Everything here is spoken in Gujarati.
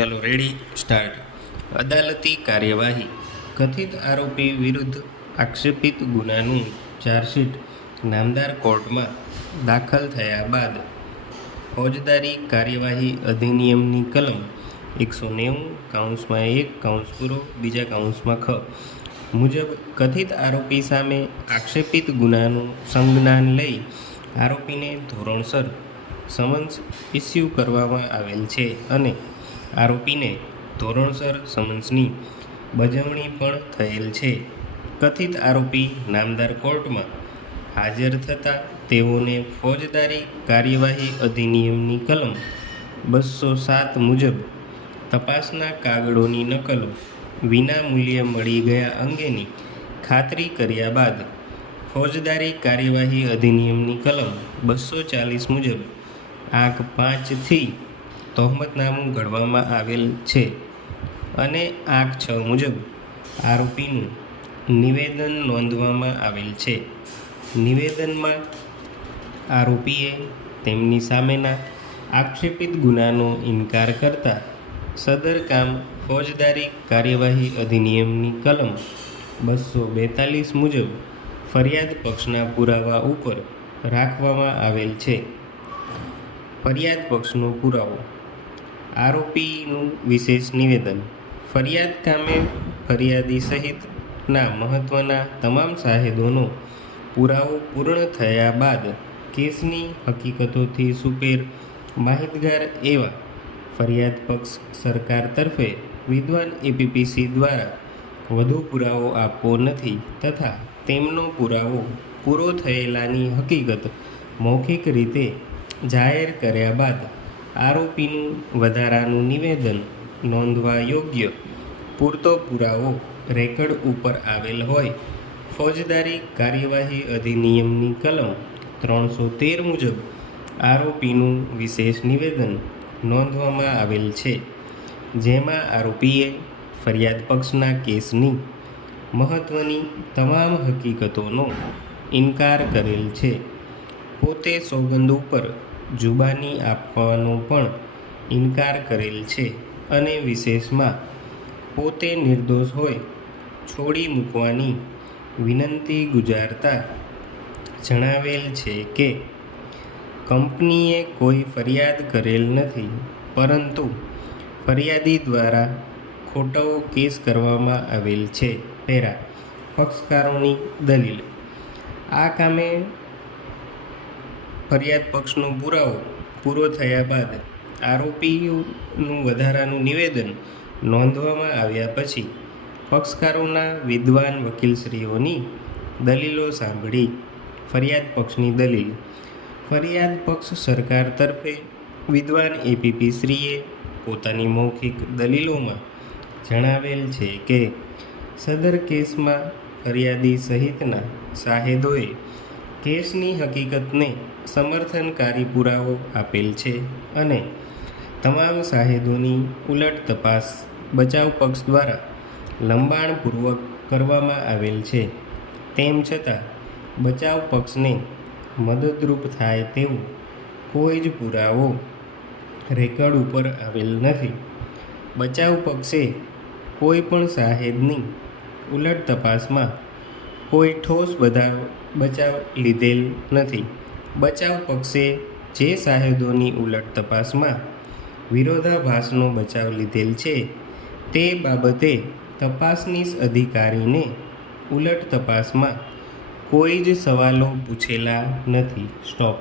ચાલો રેડી સ્ટાર્ટ. અદાલતી કાર્યવાહી. કથિત આરોપી વિરુદ્ધ આક્ષેપિત ગુનાનું ચાર્જશીટ નામદાર કોર્ટમાં દાખલ થયા બાદ ફોજદારી કાર્યવાહી અધિનિયમની કલમ 190(1) મુજબ કથિત આરોપી સામે આક્ષેપિત ગુનાનું સંજ્ઞાન લઈ આરોપીને ધોરણસર સમન્સ ઇસ્યુ કરવામાં આવેલ છે અને આરોપીને ધોરણસર સમન્સની બજવણી પણ થયેલ છે. કથિત આરોપી નામદાર કોર્ટમાં હાજર થતાં તેઓને ફોજદારી કાર્યવાહી અધિનિયમની કલમ 207 મુજબ તપાસના કાગળોની નકલો વિના મૂલ્યે મળી ગયા અંગેની ખાતરી કર્યા બાદ ફોજદારી કાર્યવાહી અધિનિયમની કલમ 240 મુજબ આંક 5થી તહોમતનામું ઘડવામાં આવેલ છે અને આંક 6 મુજબ આરોપીનું નિવેદન નોંધવામાં આવેલ છે. નિવેદનમાં આરોપીએ તેમની સામેના આક્ષેપિત ગુનાનો ઇનકાર કરતા સદર કામ ફોજદારી કાર્યવાહી અધિનિયમની કલમ 242 મુજબ ફરિયાદ પક્ષના પુરાવા ઉપર રાખવામાં આવેલ છે. ફરિયાદ પક્ષનો પુરાવો. આરોપીનું વિશેષ નિવેદન. ફરિયાદ કામે ફરિયાદી સહિતના મહત્વના તમામ સાહેદોનો પુરાવો પૂર્ણ થયા બાદ કેસની હકીકતોથી સુપેર માહિતગાર એવા ફરિયાદ પક્ષ સરકાર તરફે વિદ્વાન એપીપીસી દ્વારા વધુ પુરાવો આપવો નથી તથા તેમનો પુરાવો પૂરો થયેલાની હકીકત મૌખિક રીતે જાહેર કર્યા બાદ આરોપીનું વધારાનું નિવેદન નોંધવા યોગ્ય પૂરતો પુરાવો રેકર્ડ ઉપર આવેલ હોય ફોજદારી કાર્યવાહી અધિનિયમની કલમ 313 મુજબ આરોપીનું વિશેષ નિવેદન નોંધવામાં આવેલ છે, જેમાં આરોપીએ ફરિયાદ પક્ષના કેસની મહત્વની તમામ હકીકતોનો ઇનકાર કરેલ છે. પોતે સોગંદ ઉપર જુબાની આપવાનો પણ ઇનકાર કરેલ છે અને વિશેષમાં પોતે નિર્દોષ હોય છોડી મૂકવાની વિનંતી ગુજારતા જણાવેલ છે કે કંપનીએ કોઈ ફરિયાદ કરેલ નથી પરંતુ ફરિયાદી દ્વારા ખોટો કેસ કરવામાં આવેલ છે. પેરા. પક્ષકારોની દલીલ. આ કામે ફરિયાદ પક્ષનો પુરાવો પૂરો થયા બાદ આરોપીનું વધારાનું નિવેદન નોંધવામાં આવ્યા પછી પક્ષકારોના વિદ્વાન વકીલશ્રીઓની દલીલો સાંભળી ફરિયાદ પક્ષની દલીલ. ફરિયાદ પક્ષ સરકાર તરફે વિદ્વાન એપીપીશ્રીએ પોતાની મૌખિક દલીલોમાં જણાવેલ છે કે સદર કેસમાં ફરિયાદી સહિતના સાહેદોએ કેસની હકીકતને સમર્થનકારી પુરાવો આપેલ છે અને તમામ સાહેદોની ઉલટ તપાસ બચાવ પક્ષ દ્વારા લંબાણપૂર્વક કરવામાં આવેલ છે. તેમ છતાં બચાવ પક્ષને મદદરૂપ થાય તેવો કોઈ જ પુરાવો રેકર્ડ ઉપર આવેલ નથી. બચાવ પક્ષે કોઈ પણ સાહેદની ઉલટ તપાસમાં કોઈ ઠોસ બચાવ લીધેલ નથી. બચાવ પક્ષે જે સાહેદોની ઉલટ તપાસમાં વિરોધાભાસનો બચાવ લીધેલ છે તે બાબતે તપાસનીશ અધિકારીને ઉલટ તપાસમાં કોઈ જ સવાલો પૂછેલા નથી. સ્ટોપ.